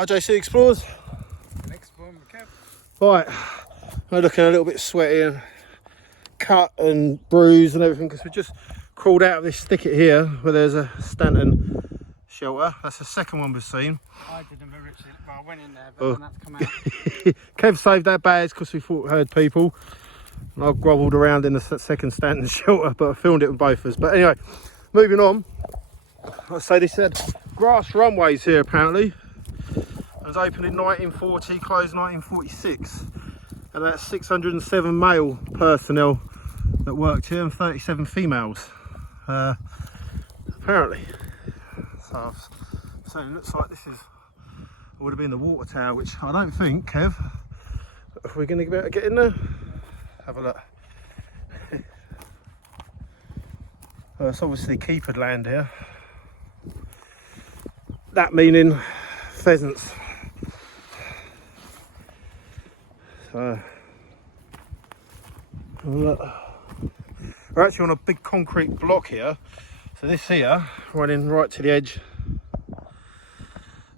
RJC Explorers. Next one, Kev. Right, we're looking a little bit sweaty and cut and bruised and everything because we just crawled out of this thicket here where there's a Stanton shelter. That's the second one we've seen. I didn't originally, well, I went in there, but then I had to come out. Kev saved our bags because we thought we heard people. And I grovelled around in the second Stanton shelter, but I filmed it with both of us. But anyway, moving on. I say they said grass runways here apparently. It was opened in 1940, closed 1946. And that's 607 male personnel that worked here and 37 females. Apparently. So it looks like this would have been the water tower, which I don't think, Kev. If we're going to be able to get in there, have a look. It's obviously keepered land here. That meaning pheasants. So look. We're actually on a big concrete block here. So this here, running right to the edge.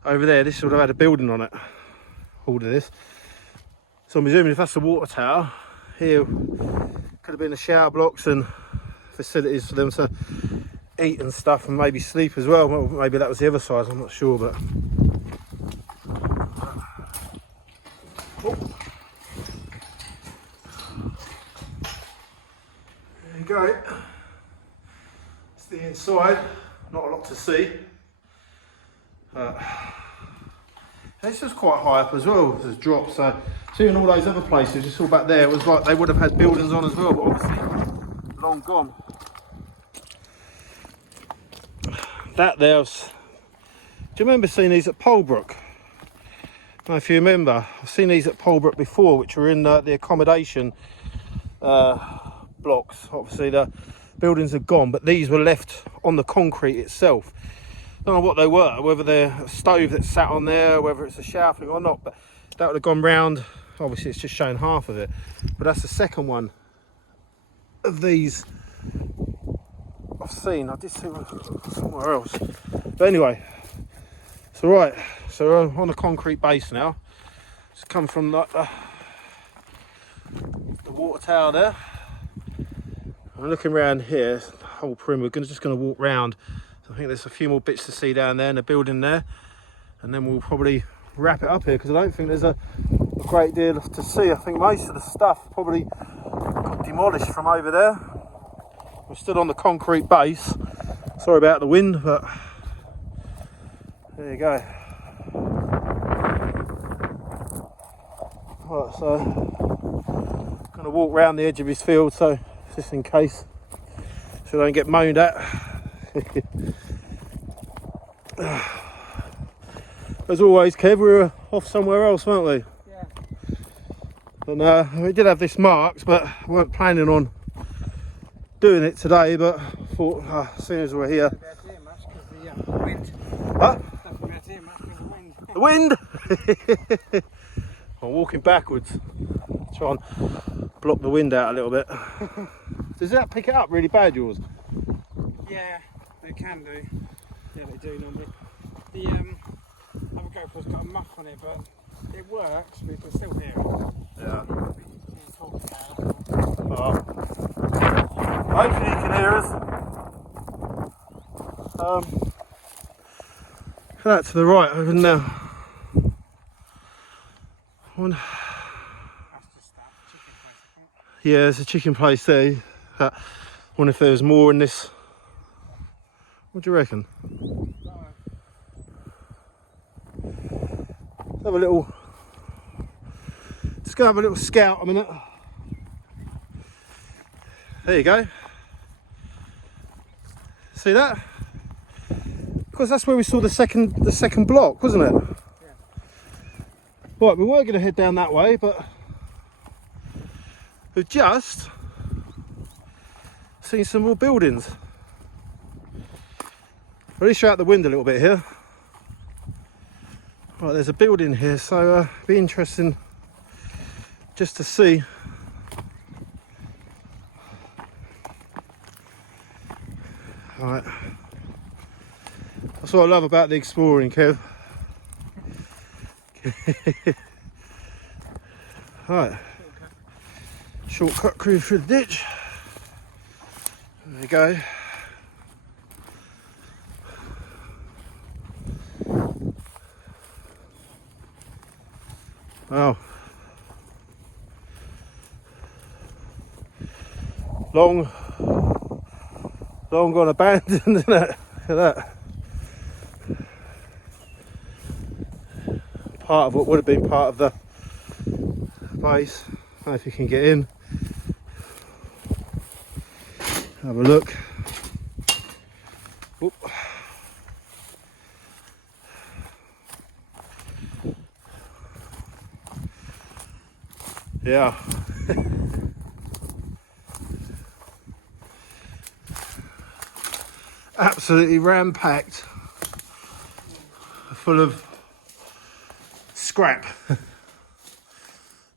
Over there, this would have had a building on it. All of this. So I'm assuming if that's the water tower, here could have been the shower blocks and facilities for them to eat and stuff and maybe sleep as well. Well, maybe that was the other side, I'm not sure, but oh. There you go. It's the inside, not a lot to see. This was quite high up as well, there's drops, so seeing all those other places you saw back there, it was like they would have had buildings on as well, but obviously long gone. That there was, do you remember seeing these at Polebrook? I don't know if you remember, I've seen these at Polebrook before, which were in the accommodation blocks. Obviously the buildings are gone, but these were left on the concrete itself. Don't know what they were, whether they're a stove that sat on there, whether it's a shower thing or not, but that would have gone round. Obviously it's just showing half of it, but that's the second one of these I've seen. I did see one somewhere else, but anyway, so right, so we're on a concrete base now. It's come from like the water tower there. I'm looking around here, the whole perimeter. We're just going to walk round. I think there's a few more bits to see down there in the building there, and then we'll probably wrap it up here because I don't think there's a great deal to see. I think most of the stuff probably got demolished from over there. We're still on the concrete base. Sorry about the wind, but there you go. Right, so I'm going to walk round the edge of his field, so just in case, so I don't get moaned at. As always, Kev, we were off somewhere else, weren't we? Yeah. And we did have this marked, but we weren't planning on doing it today, but I thought as soon as we're here. Huh? The wind? I'm walking backwards. Try and block the wind out a little bit. Does that pick it up really bad, yours? Yeah, they can do. Yeah, they do normally. The other GoPro's got a muff on it, but it works, but you can still hear it. Yeah. Oh. Hopefully you can hear us. That to the right over now. Yeah, there's a chicken place there. I wonder if there was more in this. What do you reckon? Let's have a little. Let's go have a little scout a minute. There you go. See that? Because that's where we saw the second block, wasn't it? Yeah. Right, we were going to head down that way, but we've just seen some more buildings. At least you're out the wind a little bit here. Right, there's a building here, so it'd be interesting just to see. Right. That's what I love about the exploring, Kev. Right, shortcut cruise through the ditch. There we go. Wow. Long gone abandoned, isn't it? Look at that. Part of what would have been part of the base. I don't know if you can get in. Have a look. Oop. Yeah. Absolutely ram-packed, full of scrap. Well,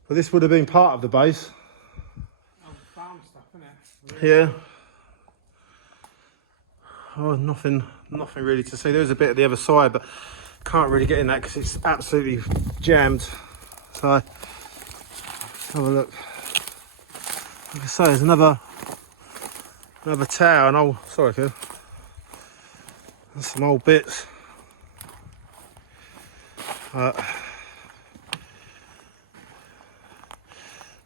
this would have been part of the base. Oh, farm stuff, isn't it? Yeah. Oh, nothing really to see. There's a bit at the other side, but can't really get in that because it's absolutely jammed. So, have a look. Like I say, there's another tower, and oh, sorry, Kev. There's some old bits.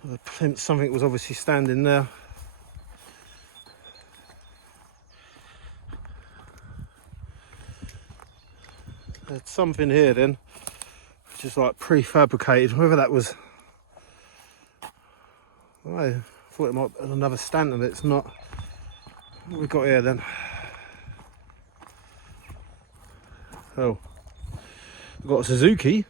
The plinth, something was obviously standing there. There's something here then, which is like prefabricated, whether that was, I thought it might be another Stanton, but it's not. What have we got here then? Oh, we've got a Suzuki.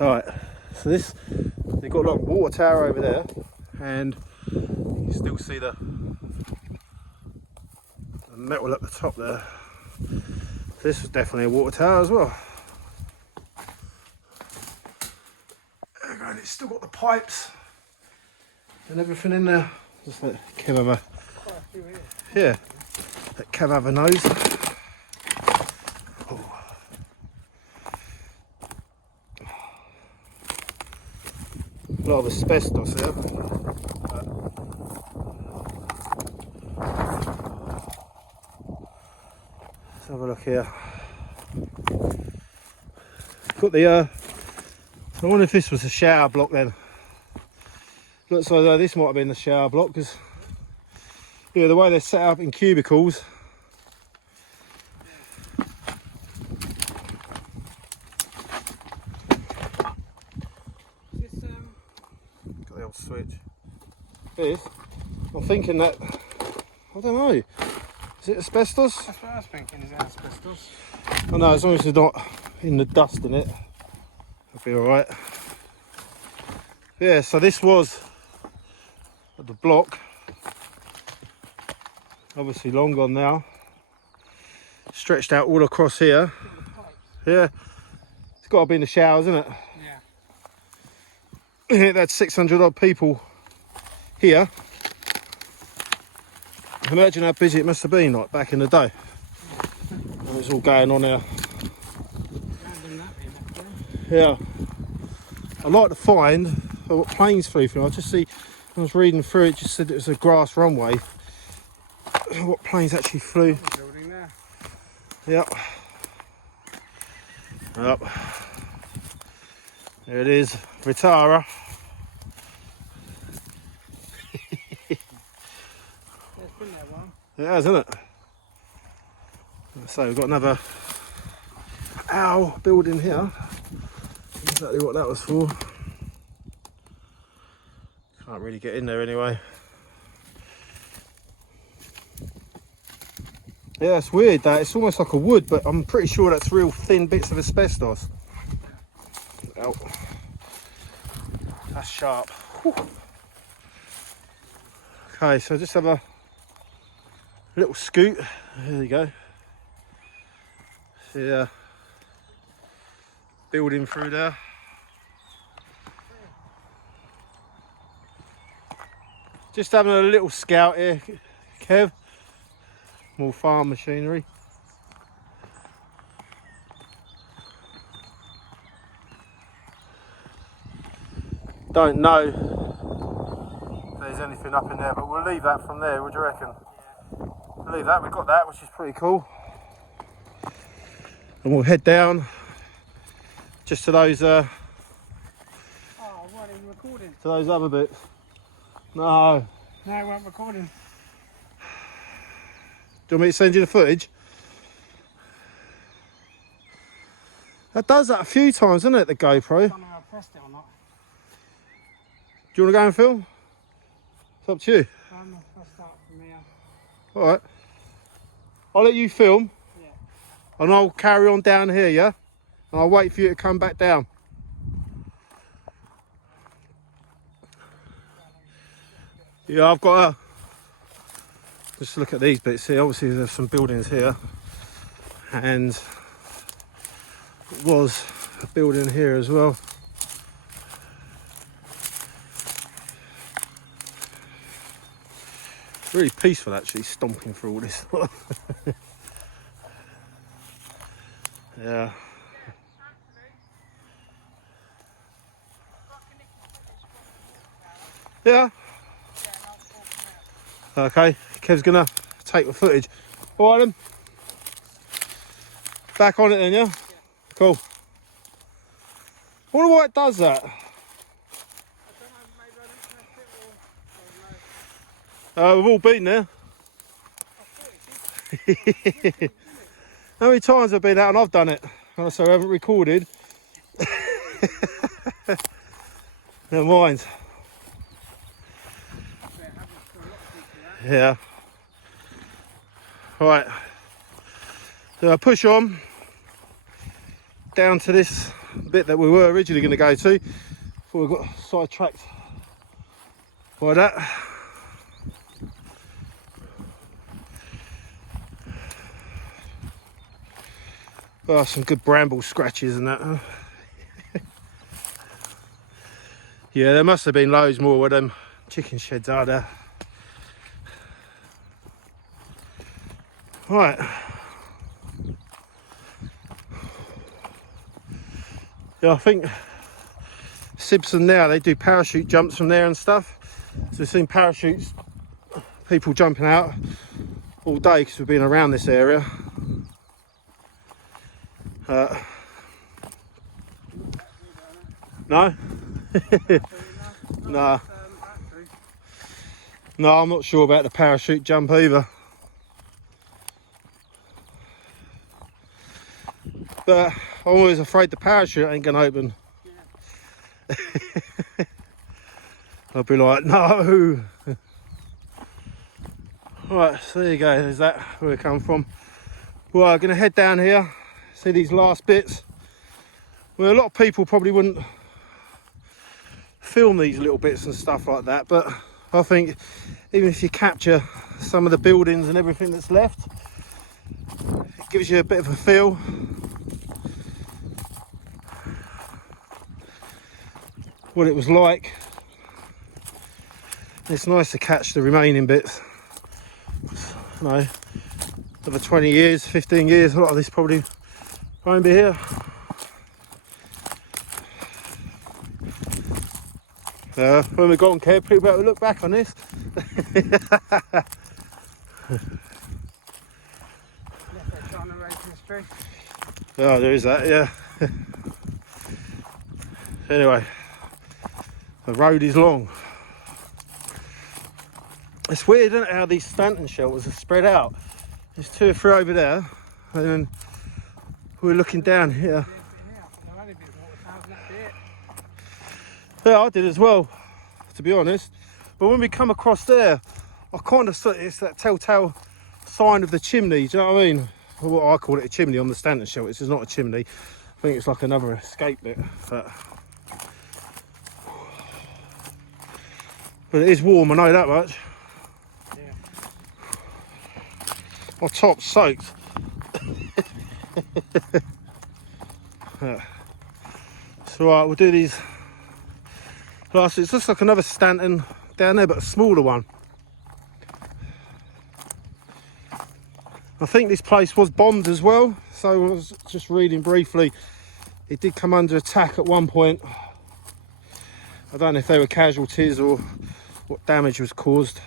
Alright, so this, they've got like a water tower over there, and you can still see the metal at the top there. This was definitely a water tower as well. And it's still got the pipes and everything in there. Just let Kev have a, Quite a few here. yeah, let Kev have a nose. A lot of asbestos here. Let's have a look here. Got the I wonder if this was a shower block then. Looks like though this might have been the shower block because yeah, the way they're set up in cubicles. Got the old switch. This, I'm thinking that, I don't know, is it asbestos? That's what I was thinking, is it asbestos? I know, as long as it's not in the dust in it, it'll be alright. Yeah, so this was the block, obviously long gone now, stretched out all across here. Yeah, it's got to be in the showers, isn't it? Yeah. That's 600 odd people here. Imagine how busy it must have been like back in the day. And it's all going on here. Yeah. I'd like to find what planes flew through. I just see, I was reading through it, just said it was a grass runway. What planes actually flew. Building there. Yep. Yep. There it is, Vitara. It's been there one. It has, isn't it? So we've got another owl building here. Exactly what that was for. Can't really get in there anyway. Yeah, it's weird that it's almost like a wood, but I'm pretty sure that's real thin bits of asbestos. Oh, that's sharp. Whew. Okay, so just have a little scoot. There you go. See, building through there. Just having a little scout here, Kev. More farm machinery. Don't know if there's anything up in there, but we'll leave that from there. What do you reckon? Yeah. We'll leave that. We've got that, which is pretty cool. And we'll head down just to those Oh, I wasn't even recording. to those other bits. No. No, I wasn't recording. Do you want me to send you the footage? That does that a few times, doesn't it, the GoPro? I don't know if I pressed it or not. Do you want to go and film? It's up to you. Let's start from here. Alright. I'll let you film. Yeah. And I'll carry on down here, yeah? And I'll wait for you to come back down. Yeah, I've got a... Just look at these bits here. Obviously there's some buildings here. And it was a building here as well. Really peaceful actually, stomping through all this. Yeah. Yeah. Okay, Kev's gonna take the footage. All right then. Back on it then, yeah? Cool. I wonder why it does that. We've all been there. How many times have I been out and I've done it? So I haven't recorded. Never mind. Yeah. Right. So I push on down to this bit that we were originally going to go to before we got sidetracked by that. Oh, some good bramble scratches and that. Huh? Yeah, there must have been loads more where them chicken sheds are there. Right. Yeah, I think Sibson now, they do parachute jumps from there and stuff. So we've seen parachutes, people jumping out all day because we've been around this area. No? No. No, I'm not sure about the parachute jump either. But I'm always afraid the parachute ain't gonna open. Yeah. I'll be like, no. Right, so there you go, there's that, where we come from. Well, I'm gonna head down here, see these last bits. Well, a lot of people probably wouldn't film these little bits and stuff like that, but I think even if you capture some of the buildings and everything that's left, it gives you a bit of a feel. What it was like. It's nice to catch the remaining bits. You know, over 20 years, 15 years, a lot of this probably won't be here. When we've gone, Kev, people better look back on this. Oh, there is that, yeah. Anyway, the road is long. It's weird, isn't it, how these Stanton shelters are spread out. There's 2 or 3 over there, and then we're looking down here. Yeah, I did as well, to be honest. But when we come across there, I kind of thought it's that telltale sign of the chimney, do you know what I mean? Or what I call it, a chimney on the Stanton shelter. It's not a chimney. I think it's like another escape bit. But it is warm, I know that much. Yeah. My top's soaked. So right, we'll do these last. It's just like another Stanton down there, but a smaller one. I think this place was bombed as well, so I was just reading briefly. It did come under attack at one point I don't know if they were casualties or what damage was caused.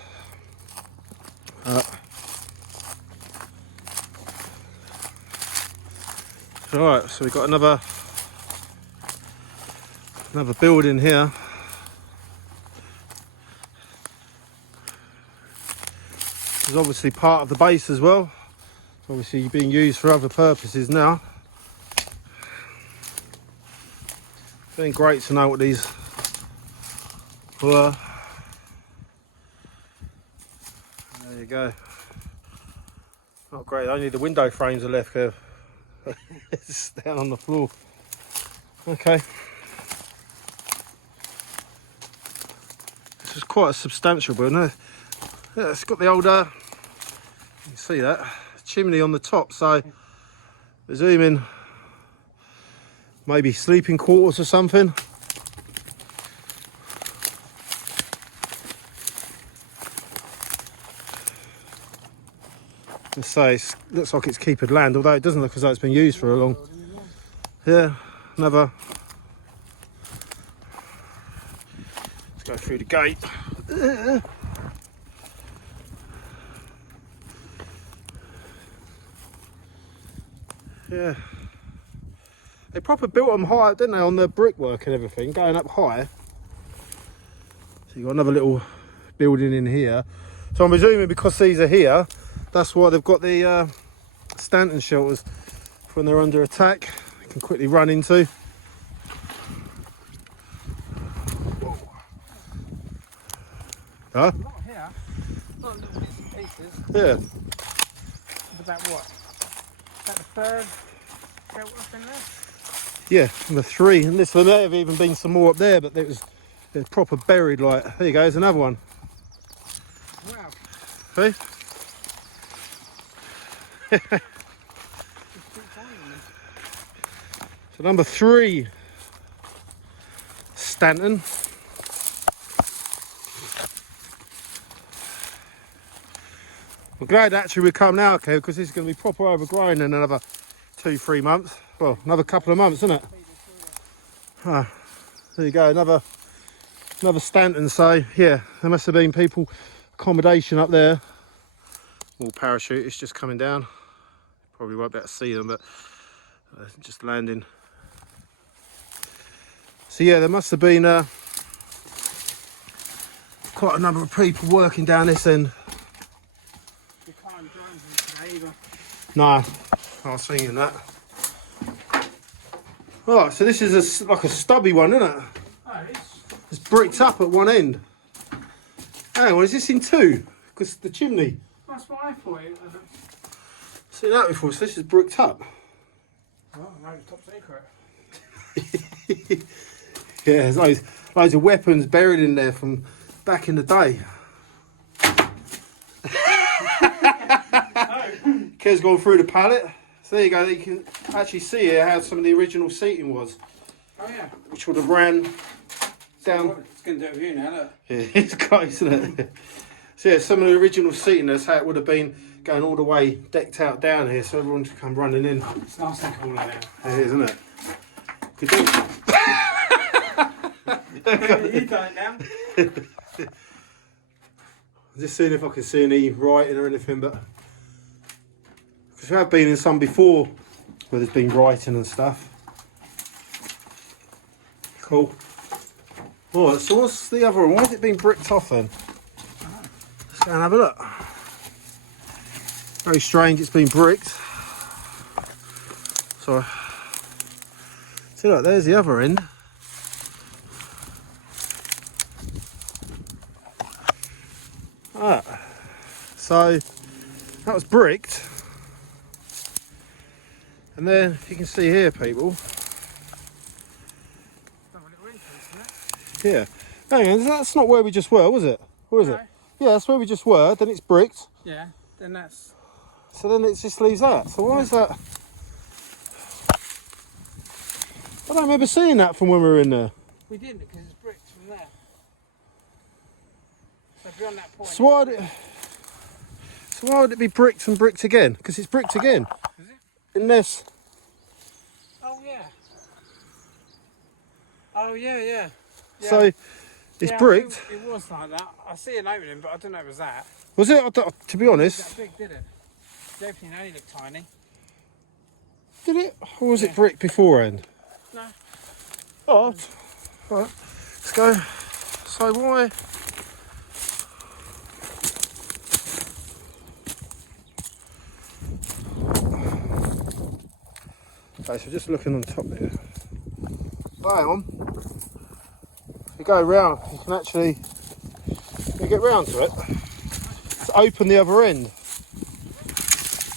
Right, so we've got another building here. It's obviously part of the base as well. It's obviously being used for other purposes now. It's been great to know what these were. There you go. Oh great, only the window frames are left there. It's down on the floor. Okay. This is quite a substantial building. Yeah, it's got the old, you can see that, chimney on the top, so zoom in, maybe sleeping quarters or something. Let's say it looks like it's keepered land, although it doesn't look as though it's been used for a long. Yeah, another. Let's go through the gate. Yeah, they proper built them high, didn't they, on the brickwork and everything, going up high. So you've got another little building in here. So I'm presuming because these are here, that's why they've got the Stanton shelters when they're under attack. You can quickly run into. Huh? Not here. Not little bits and pieces. Yeah. It's about what? About the third shelter up in there? Yeah, number 3. And this, there may have even been some more up there, but it was proper buried. Like, there you go, there's another one. Wow. See? So number 3, Stanton. I'm glad actually we come now, Kev, because this is going to be proper overgrown in another 2-3 months. Well, another couple of months, isn't it? Ah, there you go, another Stanton. So yeah, there must have been people accommodation up there. All parachutists just coming down. Probably won't be able to see them, but just landing. So yeah, there must have been quite a number of people working down this end. You can't drive them today either. No, I was thinking that. Right, so this is like a stubby one, isn't it? Oh, it is. It's bricked up at one end. Hang on, is this in 2? Because the chimney. That's what I thought. Seen that before, so this is bricked up. Well, no, it's top secret. Yeah, there's loads of weapons buried in there from back in the day. Kev's gone through the pallet. So there you go, you can actually see here how some of the original seating was. Oh yeah. Which would have ran down. It's going to do it with you now, look. Yeah, it's close, isn't it? So yeah, some of the original seating, that's how it would have been going all the way decked out down here, so everyone could come running in. It's nice and cool in there. It is, isn't it? Good do. You don't now. Just seeing if I can see any writing or anything, but because we have been in some before where there's been writing and stuff. Cool. Alright, so what's the other one? Why has it been bricked off then? Let's go and have a look. Very strange, it's been bricked. So, see, look, there's the other end. Ah, so that was bricked, and then you can see here, people. Yeah, hang on, that's not where we just were, was it? Or is it? Yeah, that's where we just were. Then it's bricked. Yeah, then that's. So then it just leaves that. So why is that? I don't remember seeing that from when we were in there. We didn't because it's bricked from there. So beyond that point. So why would it be bricked and bricked again? Because it's bricked again. Is it? In this. Oh yeah. Oh yeah, yeah. Yeah. So it's Yeah, bricked. It was like that. I see an opening, but I don't know it was that. Was it? To be It honest, was that big, did it? The opening only looked tiny. did it? Or was Yeah. it bricked beforehand? No. Oh, right. Let's go. So why? Okay, so just looking on top here. Oh, hang on. If you go round, you can actually get round to it. It's open the other end.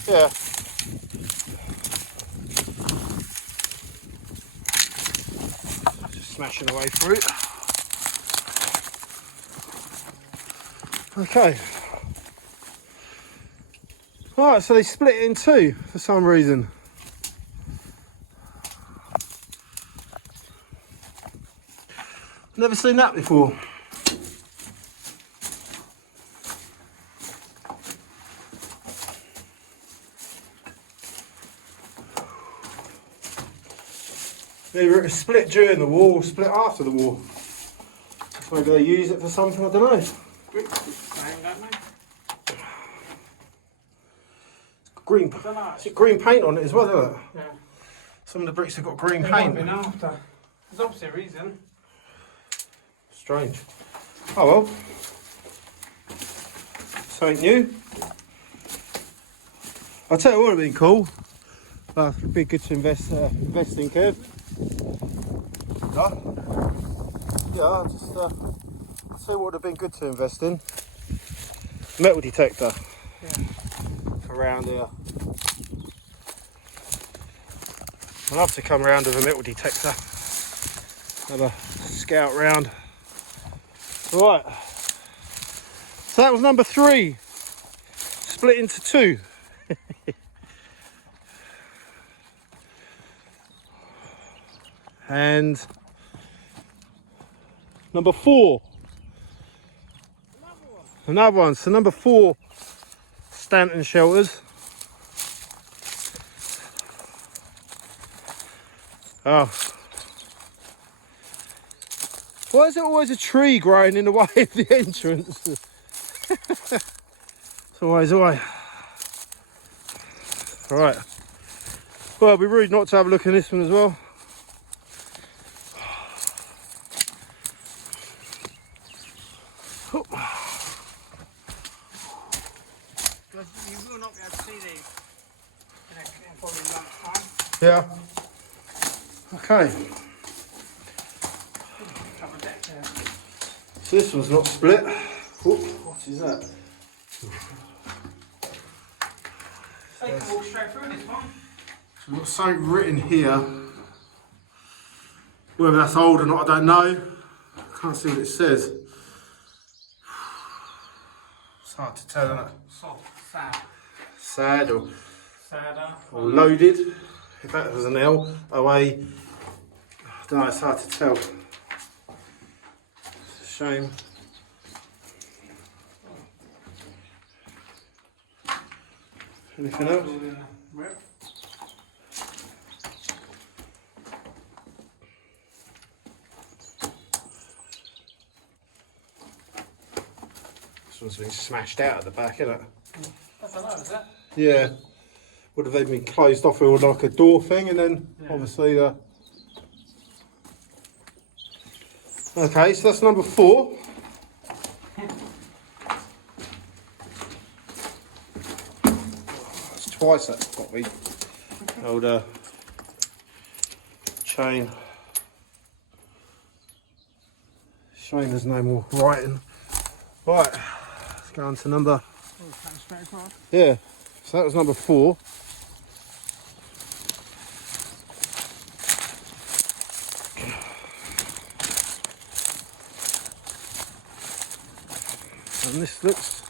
Yeah. Just smashing away through it. Okay. Right, so they split it in two for some reason. Never seen that before. Either it was split during the war or split after the war. Maybe they use it for something, I don't know. Green, is it green paint on it as well, isn't it? Yeah. Some of the bricks have got green It might have paint. been after. There's obviously a reason. Strange. Oh well. Something new. I'll tell you what would have been cool. It'd be good to invest in, Kev. Yeah, just I'll tell you what would have been good to invest in. Metal detector. Yeah. Around here. I'd love to come around with a metal detector. Have a scout round. Right. So that was number 3. Split into 2. And number 4. Another one. So number 4 Stanton shelters. Oh. Why is there always a tree growing in the way of the entrance? It's always the way. Alright. Well, it'd be rude not to have a look at this one as well. You will not be able to see these in probably lunchtime. Yeah. Okay. Come on deck there. So this one's not split. Oh, what is that? They can walk straight through this one. So we've got something written here. Whether that's old or not, I don't know. I can't see what it says. It's hard to tell, isn't it? Soft, sad. Sad or Sadder. loaded. If that was an L, away. I don't know, it's hard to tell. It's a shame. Anything else? This one's been smashed out at the back, isn't it? That's a lot, is it? Yeah. Would have been closed off with like a door thing, and then obviously the. Okay, so that's number 4. That's twice that's got me. Old chain. Shame there's no more writing. Right, let's go on to number. Yeah, so that was number 4. And this looks,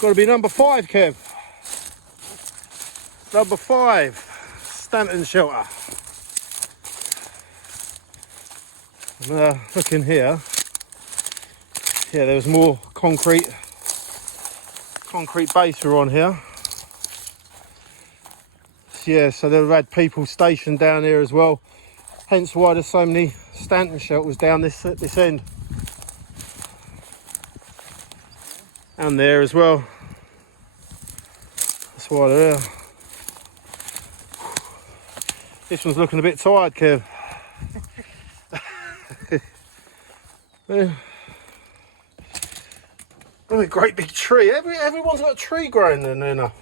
got to be number 5, Kev. Number 5, Stanton shelter. And looking here, yeah, there was more concrete base were on here. Yeah, so they've had people stationed down here as well. Hence why there's so many Stanton shelters down this end. And there as well. That's why they're there. This one's looking a bit tired, Kev. Yeah. Oh, a great big tree. Everyone's got a tree growing there now.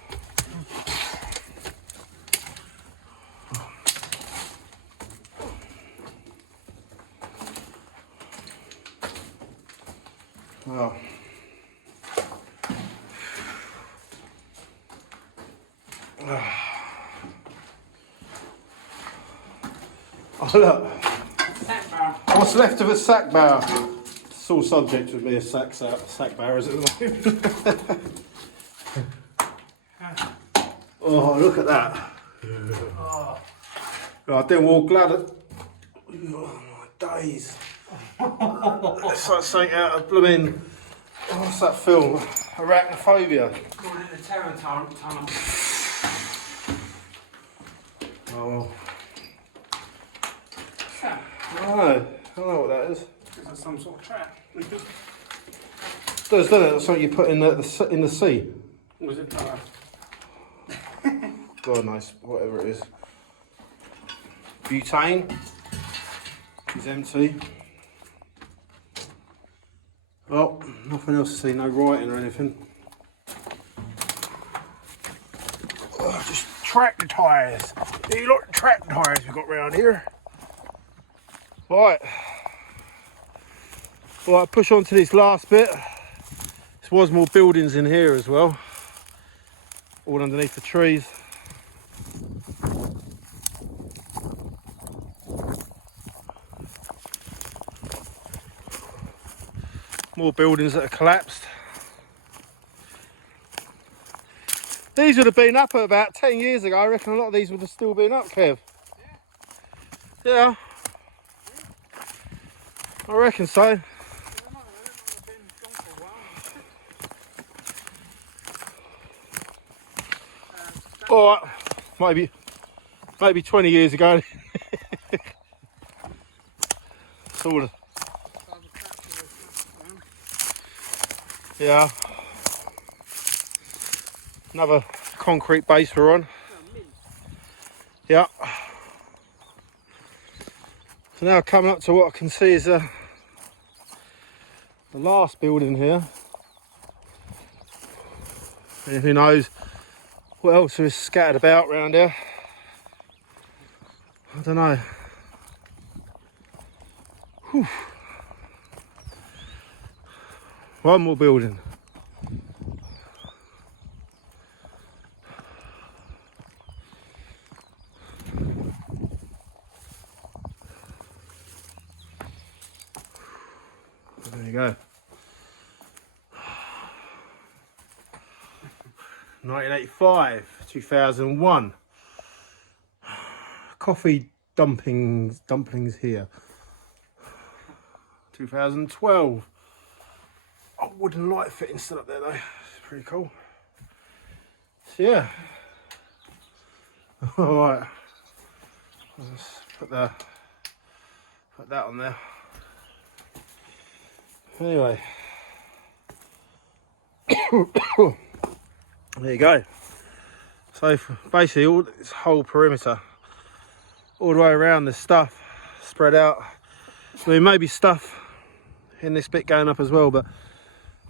Oh. Oh look, what's left of a sack barrow? It's all subject to be a sack barrow, is it? Oh, look at that. Oh, I didn't walk glad at... Oh my days. It's like something out of blooming... What's that film? Arachnophobia. Going in the terror tunnel. Oh. Trap. I don't know what that is. Is that some sort of trap? It does, doesn't it? That's something you put in the sea. Was it? God knows, whatever it is. Butane is empty. Well, nothing else to see, no writing or anything. Oh, just tractor tyres. You look at the tractor tyres we've got around here. Right. Right, push on to this last bit. There was more buildings in here as well. All underneath the trees. More buildings that are collapsed. These would have been up at about 10 years ago. I reckon a lot of these would have still been up, Kev. Yeah. I reckon so. Alright, maybe 20 years ago. Sort of. Yeah. Another concrete base we're on. Yeah. So now coming up to what I can see is the last building here. And who knows what else is scattered about around here. I don't know. Whew. One more building. There you go. 1985, 2001. Coffee dumplings here. 2012. Oh, wooden light fitting still up there though. It's pretty cool. So yeah. All right. I'll just put that on there. Anyway. There you go. So basically all this whole perimeter, all the way around, there's stuff spread out. I mean, maybe stuff in this bit going up as well, but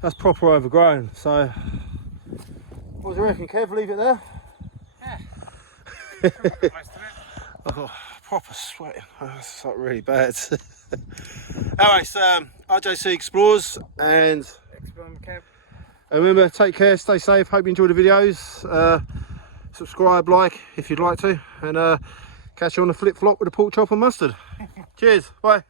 that's proper overgrown. So what do you reckon, Kev? Leave it there? Yeah. Oh, proper sweating. Oh, that's like really bad. Anyway, so RJC Explorers and remember, take care, stay safe. Hope you enjoy the videos. Subscribe, like if you'd like to, and catch you on the flip flop with a pork chop and mustard. Cheers, bye.